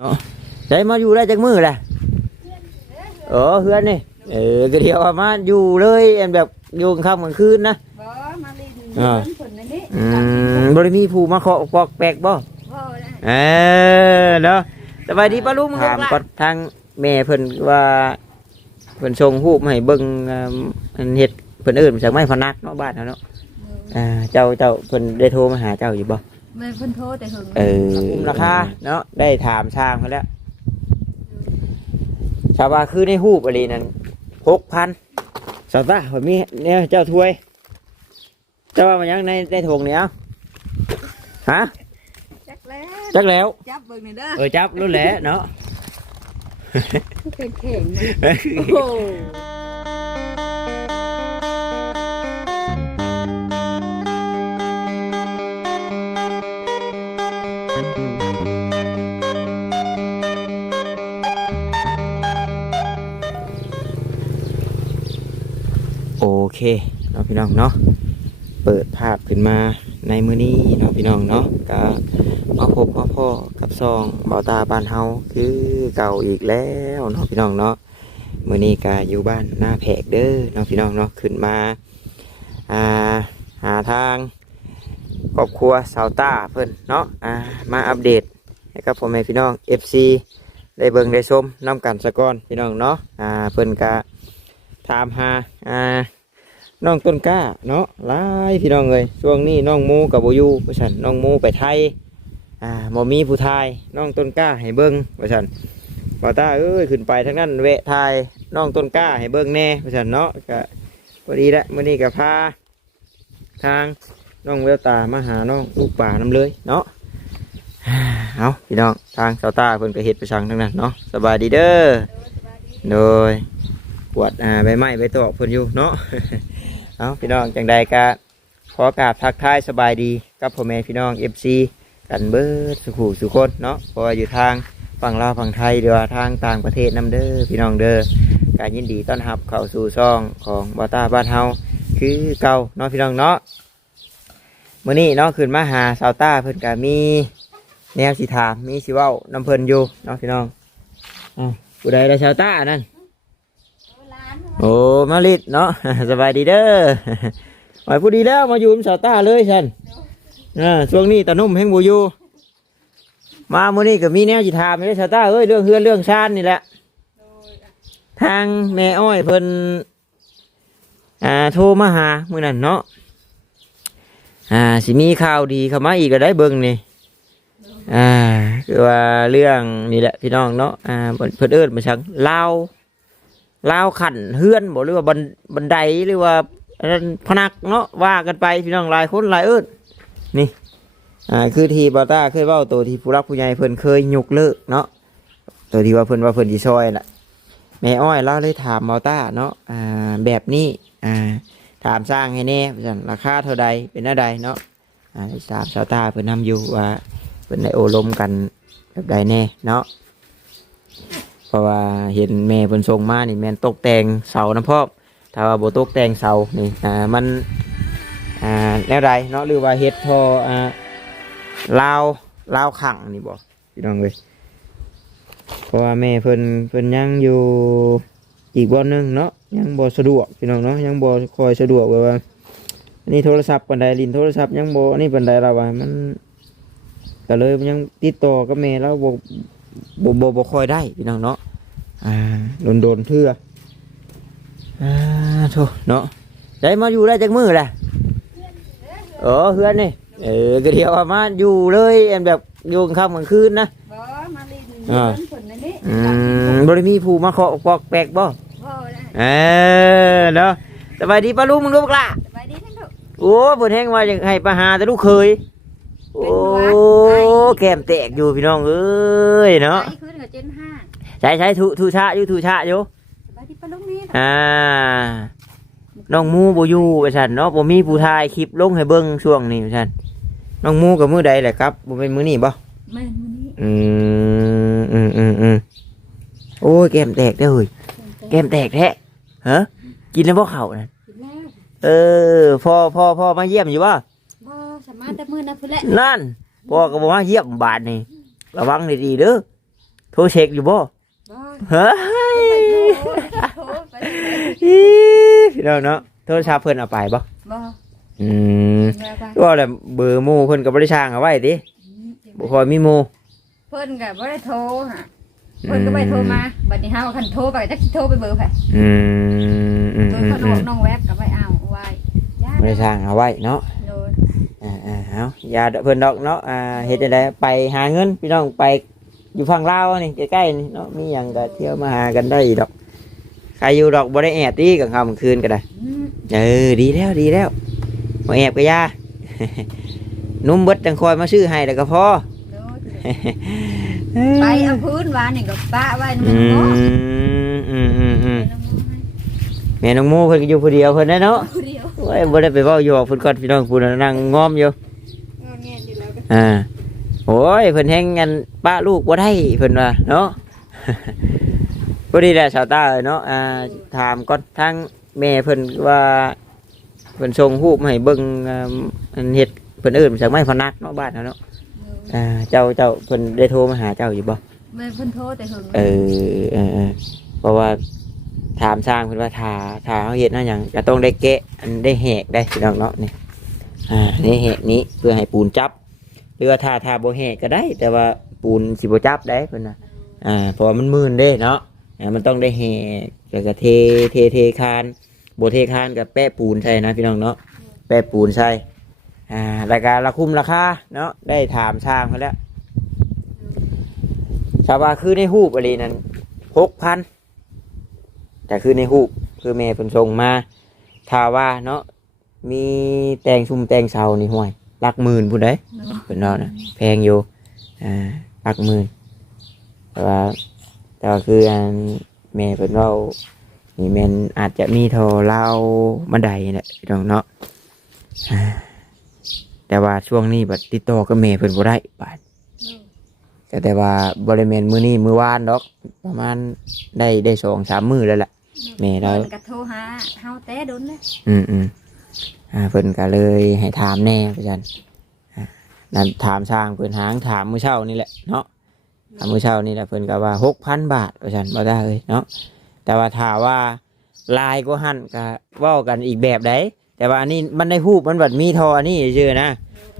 เนาะได้มาอยู่ได้จักมือแหละเออเฮือนนี่เออก็เดียวว่ามาอยู่เลยอันแบบอยู่กลางค่ำกลางคืนนะบ่มาลินอ่าเพิ่นผลนั่นนี่อืมบริมีผู้มาเคาะปอกแปลกบ่พ่อได้เออเนาะสบายดีป้าลุงถามก็ทางแม่เพิ่นว่าเพิ่นส่งรูปมาให้เบิ่งอ่าอันเฮ็ดเพิ่นเอิ้นมาจากไม้พนักเนาะบ้านเฮาเนาะอ่าเจ้าเจ้าเพิ่นได้โทรมาหาเจ้าอยู่บ่ แม่เพิ่นโทรแต่หึงเออราคาเนาะได้ถามช่างเขาแล้วชาวบ้านคือในหูปอะไรนั่นหกพันสาวตาผมมีเนี่ยเจ้าถ้วย เจ้าว่ามันยังในในถุงเนี่ยฮะจักแล้วจักแล้วจับเบิ่งนี่เด้อเออจับรู้แหละเนาะแข็งแข็งๆนะโอ้ เคเนาะพี่น้องเนาะเปิดภาพขึ้นมาในมือนี้เนาะพี่น้องเนาะก็มาพบมาพ่อกับซองเบาตาบ้านเฮาคือเก่าอีกแล้วเนาะพี่น้องเนาะมือนี้ก็อยู่บ้านหน้าแผกเด้อเนาะพี่น้องเนาะขึ้นมาอ่าหาทางครอบครัวสาวต้าเพิ่นเนาะอ่ามาอัปเดตให้กับพ่อแม่พี่น้อง FC ได้เบิ่งได้ชมน้ำกันสะก่อนพี่น้องเนาะอ่าเพิ่นก็ถามหาอ่า น้องต้นกล้าเนาะหลายพี่น้องเลยช่วงนี้น้องมูกับโบยูว่าฉันน้องมูไปไทยอ่าบ่มีผู้ทายน้องต้นกล้าให้เบิ้งว่าฉันบ่าวตาเอ้ยขึ้นไปทั้งนั้นแวะทายน้องต้นกล้าให้เบิ้งแน่ว่าฉันเนาะก็พอดีละมื้อนี้ก็พาทางน้องเววตามาหาน้องลูกป่าน้ำเลยเนาะเอาพี่น้องทางสาวตาเพิ่นก็เฮ็ดไปสั่งทั้งนั้นเนาะสบายดีเด้อโดยปวดอ่าใบไม้ใบตอกเพิ่นอยู่เนาะ เอาพี่น้องจังใดก็ขอกราบทักทายสบายดีกับพ่อแม่พี่น้อง FC กันเบิดสุขสุคนเนาะพราะว่าอยู่ทางฝั่งลาวฝั่งไทยหรือว่าทางต่างประเทศนํเด้อพี่น้องเด้อการยินดีต้อนรับเข้าสู่ช่องของบอตาบ้านเฮาคือเก่าเนาะพี่น้องเนาะมื้อนี้เนาะขึ้นมาหาสาวต้าเพิ่นก็มีแนวสิถามมีสิเว้านํเพิ่นอยู่เนาะพี่น้องอ่าผู้ใดได้สาวต้านั้น โอ้มาลิดเนาะสบายดีเด้อหมายพูดดีแล้วมาอยู่กับสาวต้าเลยฉันอ่าช่วงนี้ตานุ่มแห่งบูอยู่มามื้อนี้ก็มีแนวจิถามไม่ได้สาวต้าเอ้ยเรื่องเฮือนเรื่องชาตินี่แหละทางแม่อ้อยเพิ่นอ่าโทรมาหามื้อนั้นเนาะอ่าสิมีข่าวดีเข้ามาอีกก็ได้เบิ่งนี่อ่าคือว่าเรื่องนี่แหละพี่น้องเนาะอ่าเพิ่นเพิ่นเอิ้นมาชังลาว ลาวขันเฮือนบอกหรือว่าบันบันไดหรือว่าพนักเนาะว่ากันไปพี่น้องหลายคนหลายเอิ้นนี่อ่าคือทีบอต้าเคยเว่าตัวที่ผู้รักผู้ใหญ่เพิ่นเคยยกเลิกเนาะตัวที่ว่าเพิ่นว่าเพิ่นสิซอยน่ะแม่อ้อยเราเลยถามบอต้าเนาะอ่าแบบนี้อ่าถามสร้างให้แน่ว่าซั่นราคาเท่าใดเป็นเท่าใดเนาะอ่าถามชาวตาเพิ่นนำอยู่ว่าเพิ่นได้โอลมกันแบบใดแน่เนาะ เพราะว่าเห็นแม่เพิ่นส่งมานี่แม่นตกแต่งเสาน้ำพอถ้าว่าบ่ตกแต่งเสานี่อ่ามันอ่าแนวใดเนาะหรือว่าเฮ็ดทออ่าลาวลาวขังนี่บ่พี่น้องเอ้ยเพราะว่าแม่เพิ่นเพิ่นยังอยู่อีกบ่อนหนึงเนาะยังบ่สะดวกพี่น้องเนาะยังบ่คอยสะดวกแบบว่านนี้โทรศัพท์ปานใดลินโทรศัพท์ยังบ่อันนี้ปานใดเราว่ามันก็เลยยังติดต่อกับแม่แล้วบ บ่บ่บ่ค่อยได้พี่น้องเนาะอ่าโดนโดนๆเทื่ออ่าโธ่เนาะได้มาอยู่ได้จักมือแหละเออเฮือนนี่เออก็เดียวว่ามาอยู่เลยอันแบบอยู่กลางค่ำกลางคืนนะบ่มาลินอ่าเพิ่นผลนั่นนี่อืมบ่ได้มีผู้มาเคาะปอกแปลกบ่พ่อได้เออเนาะสบายดีป้าลุงมึงดูบักละสบายดีทั้งทุกโอ้เพิ่นแฮงว่าอยากให้ไปหาแต่ลูกเคยโอ้ แก้มแตกอยู่พี่น้องเอ้ยเนาะไปขึ้นกับเจนห้าใช้ใช้ทุทุชะอยู่ทุชะอยู่สบายดีปะลุงนี่อ่าน้องมูบ่อยู่ว่าซั่นเนาะบ่มีผู้ถ่ายคลิปลงให้เบิ่งช่วงนี้ว่าซั่นน้องมูกับมื้อใดแหละครับบ่เป็นมื้อนี้บ่แม่นมื้อนี้อืมอืมอืมอืมโอ้ยแก้มแตกเด้อเฮ้ยแก้มแตกแท้ฮะกินแล้วบ่เข้าน่ะกินแล้วเออพ่อพ่อพ่อมาเยี่ยมอยู่บ่บ่สามารถแต่มื้อนั้นพุ่นแหละนั่น พ่อก็บ่มาเยี่ยมบาดนี่ระวังดีๆเด้อโทรเช็คอยู่บ่บ่เฮ้ยโทรไปอีพี่น้องเนาะโทรศัพท์เพิ่นเอาไปบ่บ่อืมแม่ไปว่าแหละเบอร์หมู่เพิ่นก็บ่ได้ช่างเอาไว้ติบ่ค่อยมีหมู่เพิ่นก็บ่ได้โทรฮะเพิ่นก็บ่ได้โทรมาบัดนี้เฮาคันโทรไปจักสิโทรไปเบอร์ไผอืมอืมเบออืร์มขนอืมมน้องแวบก็ไปเอาไว้ย่าบ่ได้ช่างเอาไว้เนาะโดน อ่าอ่าเอาอย่าเพิ่นดอกเนาะอ่าเฮ็ดจังไดไปหาเงินพี่น้องไปอยู่ฝั่งลาวนี่ใกล้ๆนี่เนาะมีหยังก็เที่ยวมาหากันได้ดอกใครอยู่ดอกบ่ได้แอบตีกลางค่ำกลางคืนก็ได้อืมเออดีแล้วดีแล้วบ่แอบก็อยานุ่มเบิดจังคอยมาซื้อให้แล้วก็พอโดนไปเอาพื้นวานนี่ก็ปะไว้ในอืหม้อมอืมอืมอืมในหม้อให้แม่น้องหมูเพิ่นก็อยู่ผู้เดียวเพิ่นนะเนาะผู้เดีย วโอ้ยบ่ได้ไปเว้าหยอกเพิ่นก่อนพี่น้องพูนนะนั่งง้อมอยู่งอแงอยู่แล้วก็อ่าโอ้ยเพิ่นแฮงกันป้าลูกบ่ได้เพิ่นว่าเนาะพอดีแหละชาวใต้เนาะอ่าถามก่อนทางแม่เพิ่นว่าเพิ่นส่งรูปมาให้เบิ่งอ่าอันเฮ็ดเพิ่นเอิ้นจากไม้พนักเนาะบ้านเฮาเนาะอ่าเจ้าเจ้าเพิ่นได้โทรมาหาเจ้าอยู่บ่แม่เพิ่นโทรแต่หึงเออเออเออเพราะว่า ถามสร้างเพิ่นว่าทาทาเฮาเฮ็ดเนาะหยังก็ต้องได้แกะอันได้แหกได้พี่น้องเนาะนี่อ่านี่แหกนี้เพื่อให้ปูนจับ หรือว่าทาทาบ่แหกก็ได้ แต่ว่าปูนสิบ่จับได้เพิ่นน่ะอ่าเพราะมันมื่นเด้เนาะอ่ามันต้องได้แหกแล้วก็เทเทเทคานบ่เทคานกับแปะปูนใส่นะพี่น้องเนาะแปะปูนใส่อ่ารายการราคุมราคาเนาะได้ถามช่างเขาแล้วชาวบ้านคือในหูปอะไรนั้นหกพัน แต่คือในหูปคือเมย์เพิ่นส่งมาถ้าว่าเนาะมีแตงชุมแตงเสานี่ห่วยหลักหมื่นพูดได้เนาะเพิ่นเนาะนะแพงอยู่อ่าหลักหมื่นแต่ว่าแต่ว่าคืออันเมย์เพิ่นเว่านี่แม่นอาจจะมีโทรเล่าบันไดนี่แหละพี่น้องเนาะอ่าแต่ว่าช่วงนี้บัดติดต่อกับเมย์เพิ่นบ่ได้บาดแต่แต่ว่าบริเวณมือนี้มือวานดอก ประมาณได้ได้สองสามมือแล้วแหละ แม่เราเพิ่นก็โทรหาเฮาแต่โดนเลยอืมอืมอ่าเพิ่นก็เลยให้ถามแน่พี่จันอ่านั่นถามช่างเพิ่นหางถามมื้อเช้านี่แหละเนาะถามมื้อเช้านี่แหละเพิ่นก็ว่าหกพันบาทพี่จันบ่ได้เลยเนาะแต่ว่าถามว่าลายก็หันก็เว้ากันอีกแบบใดแต่ว่าอันนี้มันได้ฮูปมันบัดมีทออันนี้เชื่อนะ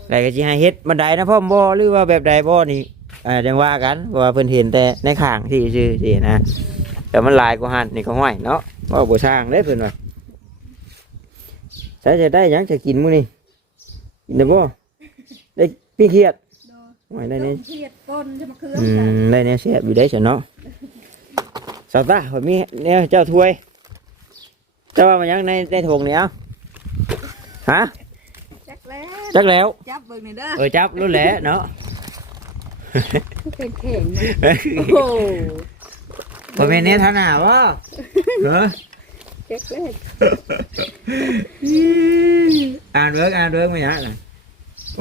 แล้วก็สิให้เฮ็ดบันไดนะพ่อมบ่หรือว่าแบบใดบ่นี่อ่าจังว่ากันเพราะว่าเพิ่นเห็นแต่ในข้างที่ชื่อสินะ แต่มันหลายกว่าหันนี่ก็ห้อยเนาะว่าบ่สร้างได้เพิ่นว่าใช้จะได้หยังจะกินมื้อนี้กินได้บ่ได้พี่เครียดห้อยได้ต้นี่มเทียดก้นจะมาเครื่องอืกันมได้แนวเสียบอยู่ได้ซะเนาะสาวตาข่อยมีแนวเจ้าถ้วยเจ้าว่ามันยังในในถุงนี่เอ้าฮะจักแล้วจักแล้ว จับเบิ่งหน่อยเด้อเออจับรู้แหละเนาะแข็งๆนะโอ้โห บ่แม่นแนวทาหน้าบ่เหรอจักแล้วอ่านเวิร์กอ่านเวิร์กไม่ยากเลย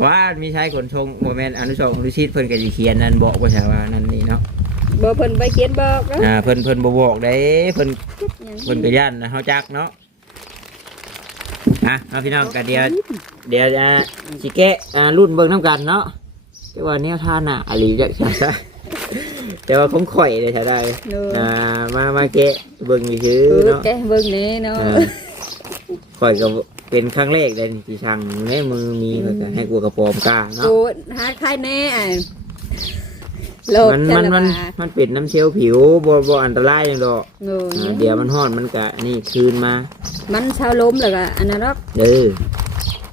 ว่ามีชายขนชงโมเมนต์อนุสงฆ์อนุชิตเพิ่นก็สิเขียนนั่นบอกว่าใช่ว่านั่นนี่เนาะบ่เพิ่นไปเขียนบอกเนาะอ่าเพิ่นเพิ่นบ่บอกได้เพิ่นหยังเพิ่นก็ย่านนะเฮาจักเนาะอะเอาพี่น้องก็เดี๋ยวเดี๋ยวอ่าสิแกะอ่ารุ่นเบิ่งนํกันเนาะแต่ว่าแนวทางน่ะอลีจักซะ แต่ว่าของข่อยเลยถ้าได้เนาะอ่ามามาแกะเบิ่งนี่คือเออเนาะแกะเบิ่งแน่เนาะเออข่อยก็เป็นครั้งแรกเลยที่ช่างในมือมีเพิ่นก็ให้กูกระโปรงกล้าเนาะ กูหาใครแน่อะโลดมันแต่มันละมันบาทมันเป็นน้ำเชลล์ผิวบ่บ่อันตรายอย่างดอกโง่อ่าเดี๋ยวมันห้อนมันกะนี่คืนมามันเช้าล้มแล้วก็อันนั้นหรอกเด้อ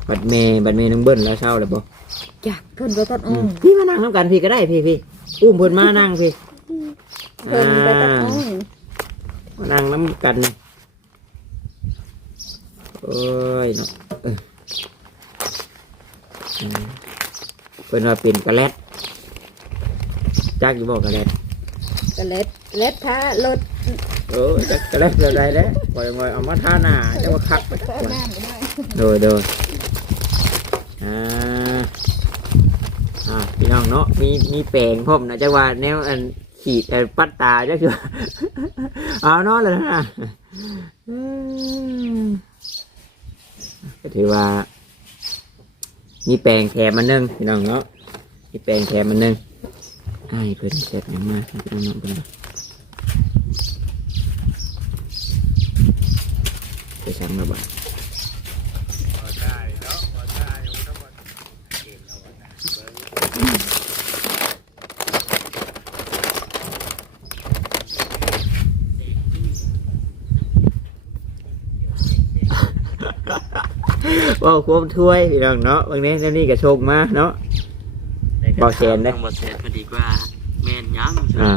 บัดเมย์บัดเมย์น้องเบิ้ลแล้วเช้าเลยบ่อยากเพิ่นไปตัดอ้อยพี่มานั่งน้ำกันพี่ก็ได้พี่พี่ อุ้มเพิ่นมานั่งพี่เพิ่นไปตัดอ้อยมานั่งน้ำกันโอ้ยเนาะเอออืมเพิ่นว่าเป็นกระแลดจักอยู่บ่กระแลดก็เล็ดเล็ดท้ารถเออจักกระแลดแบบใดแล้วปล่อยงอยเอามาท่าหน้าจะว่าคักไปจักก็คนน้ำไปด้วยโดยโดยอ่า อ่าพี่น้องเนาะมีมีแปลงพ่อมนะจังว่าแนวอันขีดอันปัดตาจักคือ เอาเนาะเลยนะก็ถือว่า มีแปลงแถมมันนึงพี่น้องเนาะมีแปลงแถมมันนึงอ้เพิ่นเสร็จหยังมาให้พี่น้องเพิ่นบ่ไปสั่งระบาด ว้าวควมถ้วยพี่น้องเนาะบางนี้นี่ก็ชงมาเนาะบอกแสนเด้อบอแสนพอดีกว่าแม่นยังอ่า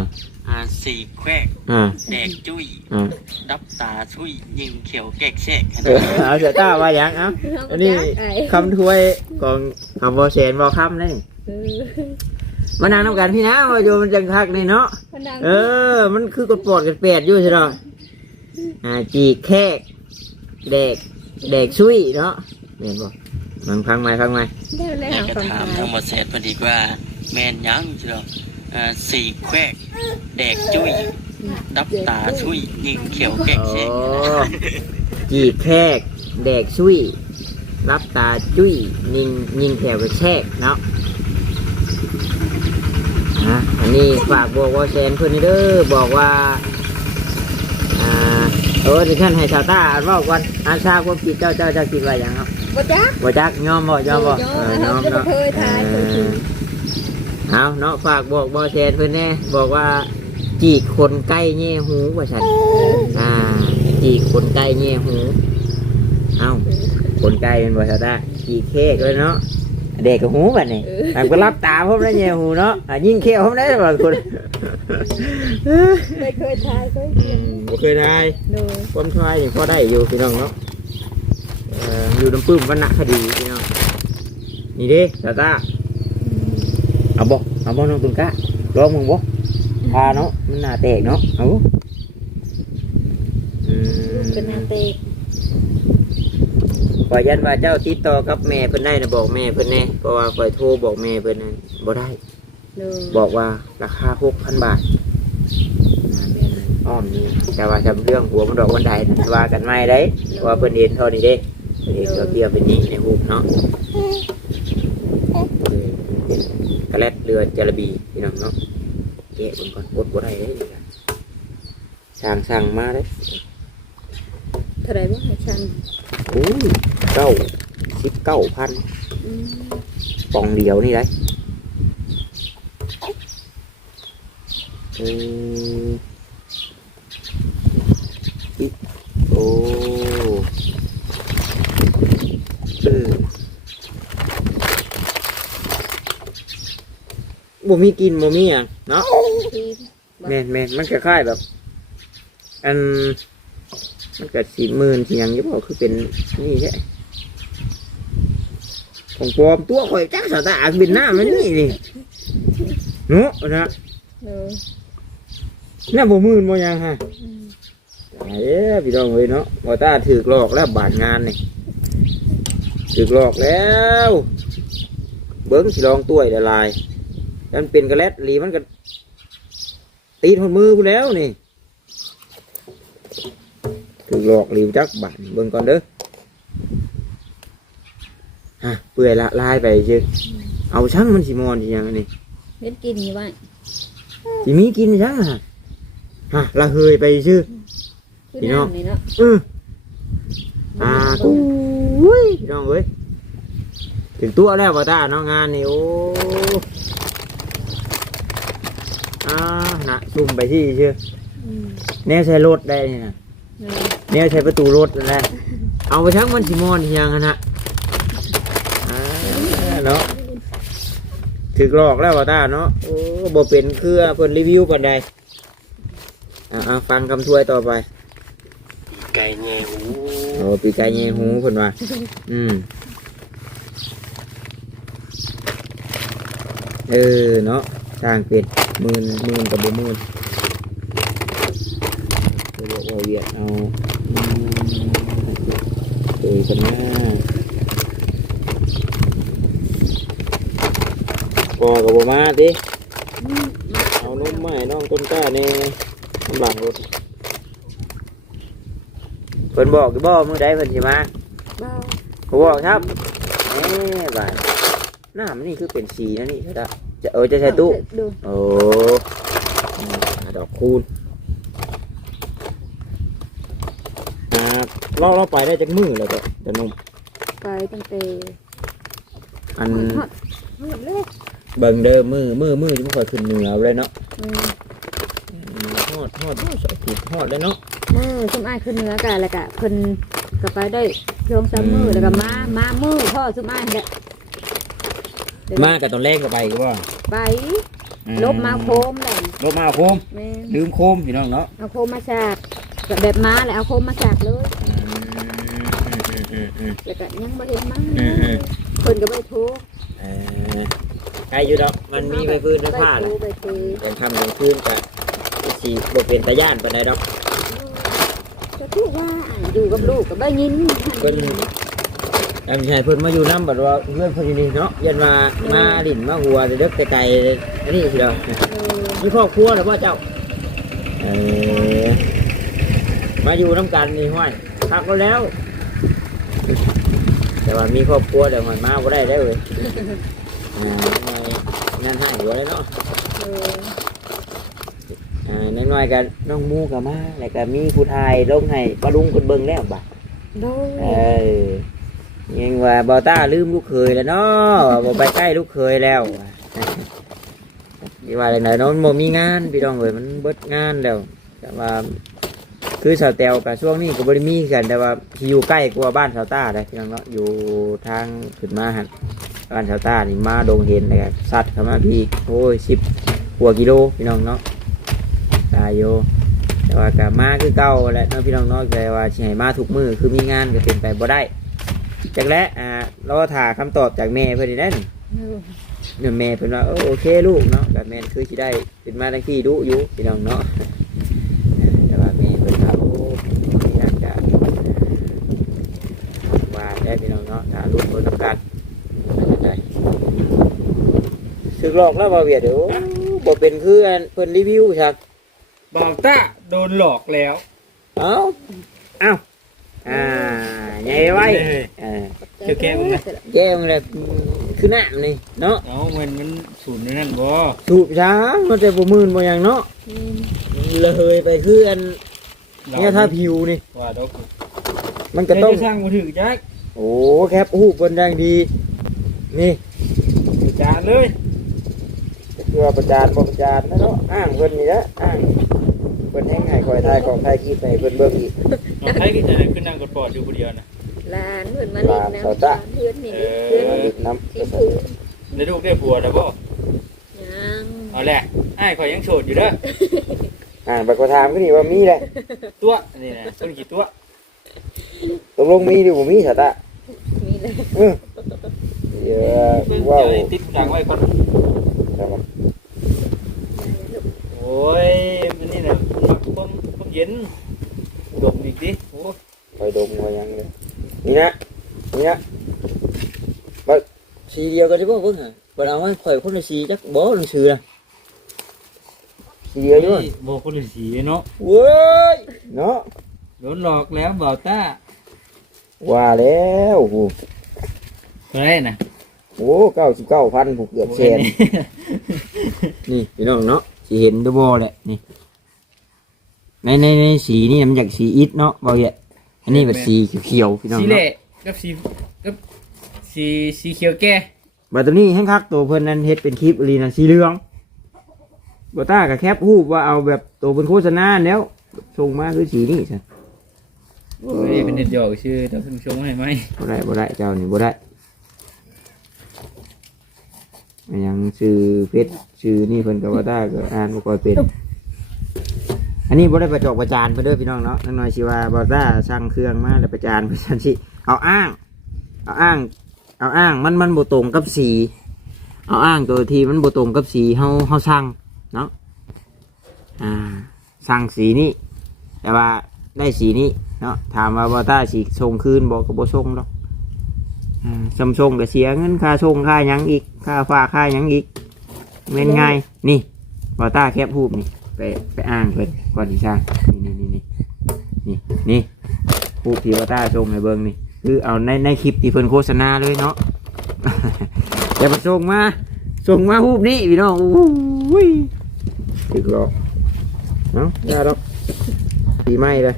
อ่าสี่แควกอ่าแดกจุ้ยอ่าดับตาชุยยิงเขียวแกกแซกเออเอาเสือต้าว่าอย่างเอ้าอันนี้คำถ้วยของคำบอเชนบอคำนี่เออมานั่งน้ำกันพี่นะมาอยู่มันจังคักนี่เนาะคนดังเออ มันคือกดปอดกันแปดอยู่ใช่ไหมอ่าจีกแคกเด็กเด็กซุยเนาะ เห็นบ่มังพังไหมพังไหมได้เลยแม่หาก็คนถามตาทายงบอแสนพอดีกว่า แม่นยังเชียวอ่าสี่แควกแดกจุ้ยดับตาชุยยิงเขียวแกกโอ้แซกจีกแคกเด็กซุยรับตาจุ้ยยิงยิงแถวกระแชกเนาะอะอันนี้ฝากบอกว่าแซนเพื่อนนี่เด้อบอกว่าอ่าเออที่ท่านให้ชาวต้าอ่านว่าก่อนอ่านชาความผิดเจ้าเจ้าเจ้าคิดว่าอย่างครับ บ่จักบ่จักยอมบ่ยอมบ่ยอมเออยอมเอาเนาะเคยทายเคยถือเออเอาเนาะฝากบอกบ่แซนเพิ่นแน่บอกว่าจีกคนใกล้แง่หูว่าซั่นอ่า จีกคนใกล้แง่หูเอ้าคนใกล้เป็นบ่ชาวต้าจีกเค้กเลยเนาะเด็กกับหูบัดนี่อะก็รับตาผมแล้วแง่หูเนาะอะยิ่งเค้กผมได้บางคนได้เคยทายเคยอืเขียนมบ่เคยได้โดยคนควายนี่พอได้อยู่พี่น้องเนาะเอ่ออยู่น้ำปื้มวันณะคดีพี่น้องนี่เด้ตาตาเอาบ่เอาบ่น้องตุนกะลองมึงบ่พาเนาะมันหน้าแตกเนาะเอาอืมเป็นนาเตกขอยันว่าเจ้าติดต่อกับแม่เพิ่นได้นะบอกแม่เพิ่นแน่เพราะว่าคอยโทรบอกแม่เพิ่นนั่นบ่ได้โดยบอกว่าราคาหกพันบาทอ่าแม่นอ้อมนี่แต่ว่าจำเรื่องหัวมันดอกวันใดนั่นว่ากันไม่ได้เพราะว่าเพิ่นเห็นเท่านี้เด้ เพิ่นเห็นเกี่ยวเป็นนี้ในหูเนาะกระแลดเรือจระบีพี่น้องเนาะเกะเบิ่งก่อนปดบ่ได้เด้นี่ล่ะสั่งสั่งมาเด้เท่าไรบ่ให้ฉันโอ้ยเก้าสิบเก้าพันปองเดียวนี่ได้อออิโอ้เออ บ่มีกินบ่มีอะเนาะที่แม่นแม่นมันคล้ายๆแบบ อัน มันก็สีหมื่นสีหยังอยี่บอกคือเป็นนี่ใช่ของปลอมตัวข่อยจักสาวตาอาเป็นหน้ามันนี่นี่เนาะนะโดยหน้าบ่หมื่นบ่หยังฮะอืมเอ้ยพี่น้องเอ้ยเนาะบ่ตาถือหลอกแล้วบาดงานนี่ถือหลอกแล้ว เบิ้งสิลองต้วยละลาย มันเป็นกระแลดหลีมันก็ตีทนมือกูแล้วนี่ถือหลอกหลิวจักบาดเบิ้งก่อนเด้อฮะเปื่อยละลายไปชื่อเอาช่างมันสิมอนสิหยังอันนี่เฮ็ดกินอยู่บ้านสิมีกินช่างฮะฮะละเฮยไปชื่อคือพี่น้องน้ำนี่เนาะอืออ่ากูยพี่น้องเอ้ยถึงตัวแล้วบ่ตาเนาะงานนี่โอ้ อ่าน่ะซุ่มไปที่ชื่ออืมแนวใช้รถได้นี่นะโดยแนวใช้ประตูรถนั่นแหละเอาไปทั้งมันสิมอนอีหยังอะนะอ่าเนาะถึกหลอกแล้วบ่ตาเนาะโอ้บ่เป็นคือเพิ่นรีวิวปานใดอ่าฟังคำถ้วยต่อไป ไก่แง่หูโอ้ปีกายเงี้ยหูเพิ่นว่า อืม เออเนาะสร้างเป็นห มื่นหมื่นกับบ่หมื่นเดี๋ยวบอกว่าเวียดเอาอืมเอ้ยคนหน้าพอกับบ่มาติอืมเอานมมาให้น้องต้นกล้าในน้ำหลังรถเพิ่นบอกอยู่บ่มื้อใดเพิ่นสิมาเบาผมบอกครับเอ๊ะบาดหน้ามันนี่คือเป็นสีนะนี่ใช่ไหม จะเออจะใช้ตู้ ดูโอ้อืมดอกคูณอ่าเราเราไปได้จากมือแล้วก็จะนุ่มไปตั้งแต่อันฮอดฮอดเลยเบิ่งเด้อมือมือมือที่มันค่อยขึ้นเหนือเลยเนาะอืมอืมฮอดฮอดฮอดสองขีดฮอดเลยเนาะมือซุมอ้ายขึ้นเหนือกันแล้วก็เพิ่นก็ไปได้ยองซ้ำมือแล้วก็มามามือพ่อซุมอ้ายแหละเดี๋ยว มากับตอนแรกก็ไปก็ว่าไปลบมาโคมแหละลบมาเอาโคมแม่นลืมโคมพี่น้องเนาะเอาโคมมาฉากแบบแบบม้าแหละเอาโคมมาฉากเลยอืมอืมอืมอืมแล้วก็ยังบ่เห็นมั้งอืมอืมเพิ่นก็บ่โทรเออใครอยู่ดอกมันมีไฟฟื้นไฟผ้าเลเลยไปโทรเป็นทำกลางคืนกับสีบเป็นตาย่านปานใดดอกก็ถูกว่าอยู่กับลูกก็บ่ยิน เพิ่น ยามชายเพิ่นมาอยู่น้ำบัดว่าเพื่อนเพิ่นอยู่นี่เนาะยันมามาดินมาหัวเด็กไกลๆอันนี้สิเด้อเออมีครอบครัวหรือว่าเจ้าเออมาอยู่น้ำกันนี่ห้อยพักก็แล้ว แต่ว่ามีครอบครัวแต่มันมาบ่ได้ได้อเลยอ่าในนั่นให้หัวเลยเนาะเอออ่าน้อยๆกันน้องหมูกับมาแล้วก็มีผู้ชายลงให้ปลาลุงคนเบิ่งแล้วบ่ะโดเอยอ ยังว่าบอต้าลืมลูกเคยแล้วเนาะบ่ไปใกล้ลูกเคยแล้วที่ว่าอะไรหน่อยเนาะมันมีงานพี่น้องเอ้ยมันเบิดงานแล้วแต่ว่าคือสาวแตวกับช่วงนี้ก็บ่ได้มีกันแต่ว่าที่อยู่ใกล้กว่าบ้านสาวต้าเลยพี่น้องเนาะอยู่ทางขึ้นมาหันบ้านสาวต้านี่มาดงเห็นเลยครับสัตว์เข้ามาพี่โอ้ยสิบกว่ากิโลพี่น้องเนาะตายโยแต่ว่าก็มาคือเก่าแหละเนาะพี่น้องเนาะแต่ว่าให้มาทุกมือคือมีงานก็เป็นไปบ่ได้ จากแล้วอ่ารอถ่าคำตอบจากแม่เพื่อนนี่นั่นเออเดี๋ยวแม่เพิ่นว่าเออโอเคลูกเนาะแบบแม่นคือสิได้เป็นมาทั้งที่ดุอยู่พี่น้องเนาะแต่ว่าแม่เพิ่นว่าโอ้อยากจะว่าได้พี่น้องเนาะถ้าลูกเพิ่นต้องการเป็นจังไดสึกหลอกแล้วบ่เวียดเด้อบ่เป็นคืออันเพิ่นรีวิวครับบาวต้าโดนหลอกแล้ว เอ้าเอ้า อ่าใหญ่ไว้เออเดี๋ยวแกะมึงนะแก้มเลยคือน้ำนี่เนาะอ๋อมันมันสูตรนั่นบ่สูบช้างมันจะบ่มื่นบ่หยังเนาะอืมเลยไปคืออันเนี่ยถ้าผิวนี่ว่าดอกมันก็ต้องจะสร้างมือถือจักโอ้แคปหูบนดังดี นี่จานเลยคือว่าประจานบ่ประจานนะเนาะอ้างเพิ่นนี่นะอ้างเพิ่นแห้งให้คอยทายของทายคลิปให้เพิ่นเบิ่งอีก น้องไทยก็จะได้ขึ้นนั่งกดปอดอยู่คนเดียวนะหลานเพิ่นมาเล่นน้ำหลานเขาจ้ะเพื่อนนี่เออเพื่อนมานี่ดิบน้ำที่พื้นได้ลูกได้ผัวแล้วบ่ยังเอาแหละไอ้ายข่อยยังโสดอยู่เด้ออ่านบักประทามก็นี่ว่ามีแหละตัวนี่นะต้นกี่ตัวตกลงมีหรือบ่มีสตะมีเลยเออเดี๋ยวว้าวเดี๋ยวให้ติดกลางไว้ก่อน ครับผม โอ้ ยมันนี่นะมันมักความความเย็นดมอีกดิโอ้ยคอยดมว่าหยังเลยนี่นะนี่นะบักสีเดียวกันที่บ่เบิ่งหั่นบ่เอามาข่อยคนละสีจักบ่หนังสือน่ะสีเดียวอยู่บ่คนละสีเนาะเว้ยเนาะโดนหลอกแล้วบ่าวต้าว่าแล้วโอ้โหเท่าไหรนะโอ้เก้าสิบเก้าพันผูกเกือบแสนนี่พี่น้องเนาะ สีเห็นตัวบอแหละนี่ในในในสีนี่มันจากสีอิฐเนาะบอเยะอันนี้เป็นสีเขียวๆพี่น้องสีเนาะเละกับสีกับสีสีเขียวแก่บัดตัวนี้แห้งคักตัวเพิ่นนั้นเฮ็ดเป็นคลิปอหลีนะสีเหลืองบอต้ากับแคปรูปว่าเอาแบบตัวเป็นโฆษณาแล้วส่งมาคือสีนี้ใช่ไม่ได้เป็นเด็ดหยอกชื่อแต่เพิ่งชงให้ไหมบ่ได้บ่ได้เจ้านี่บ่ได้ มันยังชื่อเพชรชื่อนี่เพิ่นกับว่าต้ก็อ่านบ่ค่อยเป็น อันนี้บ่ได้ประจอกประจานไปเด้อพี่น้องเนาะนั่นน่อยสิว่าบ่ต้าสั่งเครื่องมาแล้วประจานไปซั่นสิเอาอ้าง เอาอ้าง เอาอ้างมันมันบ่ตรงกับสี เอาอ้างตัวทีมันบ่ตรงกับสีเฮาเฮาสั่งเนาะอ่าสั่งสีนี้แต่ว่าได้สีนี้เนาะถามว่าบ่ต้าสิส่งคืนบ่ก็บ่ส่งดอก ซัมซุงก็เสียเงินค่าส่งค่ายังอีก ค่าฝากค่ายังอีกแม่นง่ายนี่บ่ต้าแคปรูปนี่ ไปไปอ้างเพิ่นก่อนที่สร้างนี่นี่นี่นี่นี่นี่รูปที่บ่ต้าส่งให้เบิ่งนี่คือเอาในในคลิปที่เพิ่นโฆษณาเลยเนาะอย่าไปส่งมาส่งมาฮูบนี่พี่น้องอุ้ยถึกหรอกเนาะได้ดอกปีใหม่เลย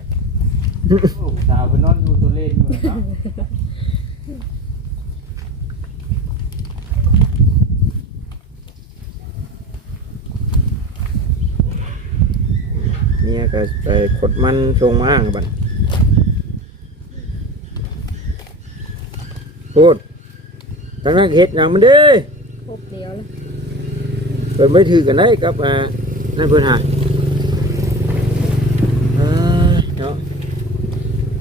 สาวเพิ่นนอนอยู่ตัวเล่นอยู่นะ เนี่ยก็ไปขดมันชงมาอ่างบัดพูดตั้งนั้นเฮ็ดอย่างมันเด้อพบเดียวแล้วเพิ่นไม่ถือกันได้กับอ่านั่นเพิ่นหาเออเนาะ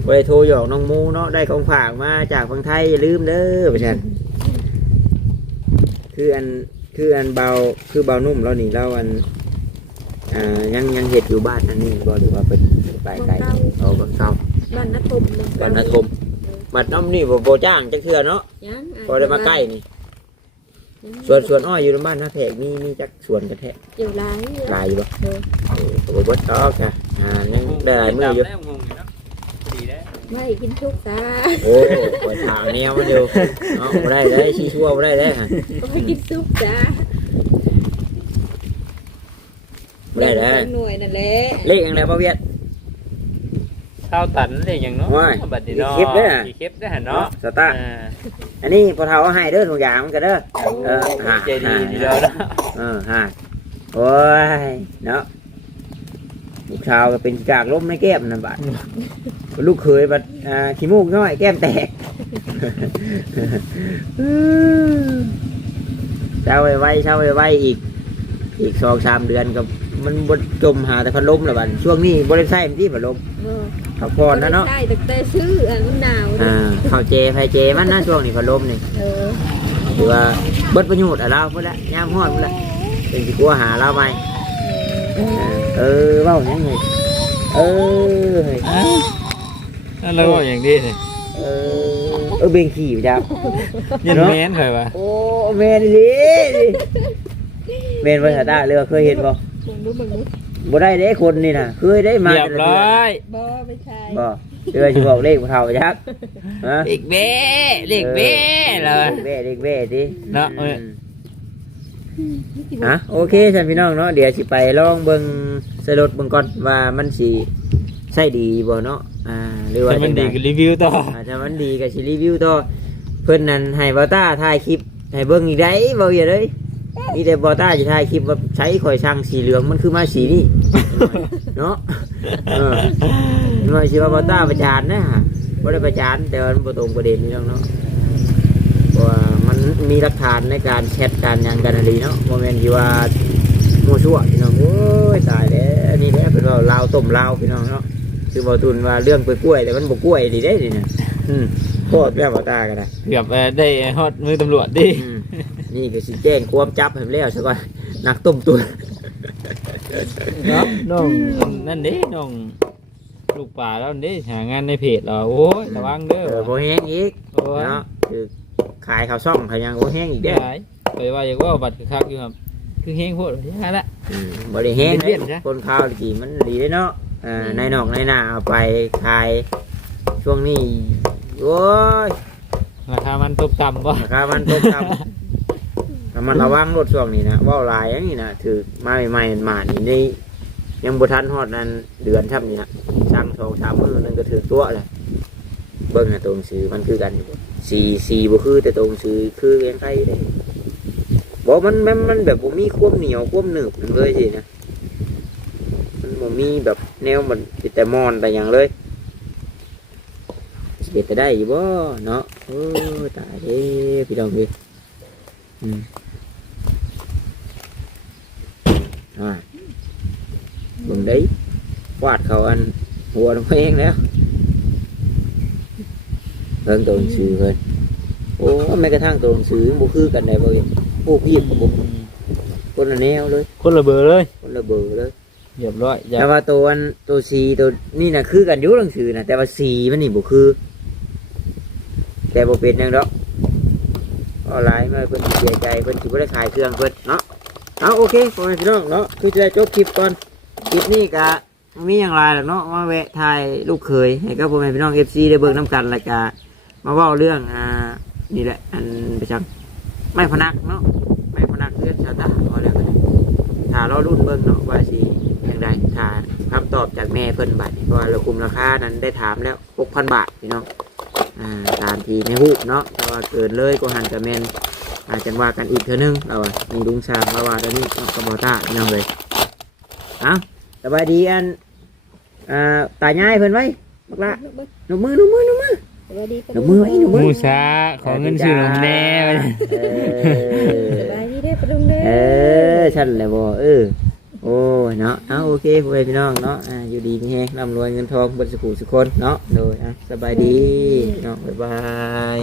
ไปโทรหยอกน้องมูเนาะได้ของฝากมาจากฝั่งไทยอย่าลืมเด้อประชันคืออันคืออันเบาคือเบานุ่มเรานี่เราอัน อ่ายังยังเห็ดอยู่บ้านอันนี้บ่หรือว่าเป็นไปไกลเอาบังเก่าบ้านนัดทมเลยบ้านนาทมบัดน้ำนี่บ่บ่จ้างจักเทื่อเนาะยังพอได้มาใกล้นี่ส่วนส่วนอ้อยอยู่ในบ้านนาแพกมีมีจักสวนกระแทกเกี่ยวหลายหลายอยู่บ่เออโอ้โหเบิดตอกค่ะอ่ายังได้หลายมืออยู่ได้งงอยู่เนาะดีได้ไม่กินทุกตาโอ้ปวดทางแนวมันอยู่เนาะบ่ได้ได้ชี้ชั่วบ่ได้ได้ค่ะไม่กินซุปจ้า บ่ได้ได้หน่วยนั่นแหละเลขอย่างไรบ่เวียด ข้าวตันได้หยังเนาะว้ายบัดนี้เนาะมีคลิปด้วยอะมีคลิปด้วยหั่นเนาะสตาร์อ่าอันนี้พอเฒ่าเอาให้เด้อทุกอย่างมันก็เด้อ เออฮะใจดีดีแล้วเนาะเออฮะโอ้ยเนาะลูกชาวก็เป็นกากล้มในแก้มนั่นบาดลูกเขยบัดอ่าขี้มูกน้อยแก้มแตกเช้าไว้ๆเช้าไว้ๆอีก อีกสองสามเดือนกับ มันบดจมหาแต่พัดลมแล้วบัดช่วงนี้บริษัทที่พัดลมเออพักผ่อนนะเนาะได้แต่แต่ซื้ออะมันหนาวดิอ่าเข้าเจไฟเจมันนะช่วงนี้พัดลมนี่เออถือว่าเบิดประโยชน์อะเราพุ่นละยามฮ้อนพุ่นละเป็นสิกลัวหาเราไหมเออเว้าหยังไงเออเฮ้ยนั่นเราบอกอย่างนี้เลยเออเออเบงขี่ไปจ้ายันแม่นเคยปะโอ้แมนดิแมนภาษาใต้เรือว่าเคยเห็นบ่ มึงรู้มึงรู้บ่ได้เด้คนนี่น่ะเคยได้มาเรียบแต่ละร้เดือนอยบ่ไม่ใช่บ่เดือนสิบอกเลขบ่เท่าจักฮะเด็กเบ้เด็กเบ้เลยเบ้เด็กเบ้ดิเนาะเอ้ยฮะโอเคท่านพี่น้องเนาะเดี๋ยวสิไปลองเบิ่งใส่รถเบิ่งก่อนว่ามันสิใช่ดีบ่เนาะอ่าหรือว่าถ้ามันจัดีงใก็รีวิวต่ออ่าถ้ามันดีก็สิรีวิวต่อเพิ่นนั่นให้บอต้าถ่ายคลิปให้เบิ่งอีกได้บ่อย่าเล ยมีแต่บอต้าสิถ่ายคลิปว่าใช้ข่อยช่างสีเหลืองมันคือมาสีนี่ เนาะเออหน่อยสิว่าบอต้าประจานนะฮะบ่ได้ประจานแต่ว่ามันบ่ตรงประเด็นนี่น้องเนาะเพราะว่ามันมีหลักฐานในการแชทการหยังกันอะไรเนาะบ่แม่นสิว่ามั่วซั่วพี่น้องโอ้ยตายแล้วนี่แหละเป็นว่าลาวต้มลาวพี่น้องเนาะคือบ่ตุนว่าเรื่องกล้วยๆแต่มันบ่กล้วยดีได้ดิเนี่ยอืมโคตรแม่บอต้าก็ได้เกือบเอ่อได้ฮอดมือตำรวจดิ อืม นี่ก็สิแจ้งความจับให้มันแล้วซะก่อนนักต้มตุนเนาะน้องนั่นเด้น้องลูกป่าแล้วเด้หางานในเพจเหรอโอ้ยระวังเด้อเออบ่แห้งอีกโอ้ยเนาะคือขายข้าวซ่องเขายังบ่แห้งอีกเด้อได้ไปว่าอยากว่าบัตรคักอยู่ครับ คือเฮงโพดที่ฮะละอืมบ่ได้แห้งเวียนๆเด้จ้ะคนข้าวจีมันดีเด้อเนาะอ่าในนอกในหน้าเอาไปขายช่วงนี้โอ้ยราคามันตกต่ำป่ะราคามันตกต่ำ ระมันระวังรถช่วงนี้นะว้าหลายอย่างนี้นะถือมาใหม่ๆมานี่นี่ยังบ่ทันฮอดนั้นเดือนทับนี่นะสั่งสองสามมือนึงก็ถือตัวแหละเบิ่งนะตัวหนังสือมันคือกันอยู่บ่สีสีบ่คือแต่ตัวหนังสือคือยังไงเด้บอกมันมันมันแบบบ่มีความเหนียวความหนึบเลยสินะมันบ่มีแบบแนวมันเป็นแต่มอนแต่หยังเลยสิเป็นไปได้อยู่บ่เนาะโอ้ตายเด้พี่น้องดิ อืมอ่าเบิ่งได้วาดเขาอันหัวลงไปเองแล้วเพิ่งตัวหนังสือเพิ่นโอ้แม้กระทั่งตัวหนังสือบ่คือกันได้บ่เองโอ้พี่กับผมคนละแนวเลย คนละเบอร์เลย คนละเบอร์เลยเรียบร้อยอย่าแต่ว่าตัวอันตัวสีตัวนี่น่ะคือกันอยู่หนังสือน่ะแต่ว่าสีมันนี่บ่คือ แต่บ่เป็นหยังดอก ออนไลน์มาเพิ่นสิเสียใจเพิ่นสิบ่ได้ขายเครื่องเพิ่นเนาะเอาโอเคพ่อแม่พี่น้องเนาะคือจะได้จบคลิปก่อนคลิปนี้ก็มีอย่างไรล่ะเนาะมาแวะถ่ายลูกเขยให้กับพ่อแม่พี่น้อง FC ได้เบิ่งนํกันแล้วก็มาเว่าเรื่องอ่านี่แหละอันไปชังไม่พนักเนาะไม่พนักเพื่อนชาวตาพอแล้วก็ได้ถ้าเรารุ่นเบิ่งเนาะว่าสิอย่างไรถ้าคำตอบจากแม่เพิ่นบัดเพราะว่าเราคุมราคานั้นได้ถามแล้ว6,000บาทพี่น้อง อ่าตามที่ในรูปเนาะแต่ว่าเกินเลยก็หันกับแม่นอาจจะว่ากันอีกเท่านึงเราอะมีลุงชางมาว่าตอนนี้เนาะกระบอกตาพี่น้องเลยเอ้าสบายดีอันอ่าตายายเพิ่นไว้บักละหนูมือหนูมือหนูมือสวัสดีหนูมือไว้หนูหมือมูซาขอเงินซื้อนมแน่เอสอบายดีเด้อปรุงเด้อเออฉันแหละบ่เออ โอ้เนาะเอาโอเคพ่อแม่พี่น้องเนาะอ่าอยู่ดีมีแฮงร่ำรวยเงินทองบนสุขุสุคนเนาะโดยอะสบายดีเนาะบ๊ายบาย